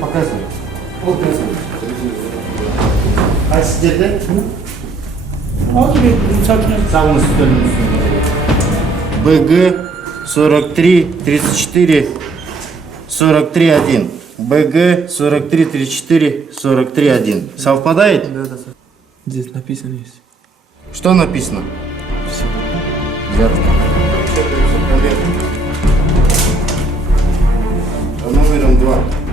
Показывай. Показывай. Qaysi yerda? Hozir sochini Sağ stolun üstünde. БГ 43 34 43 1. БГ 43 34 43 1. Совпадает? Да, да. Здесь написано есть. Что написано? Все. Взятка. По номерам 2.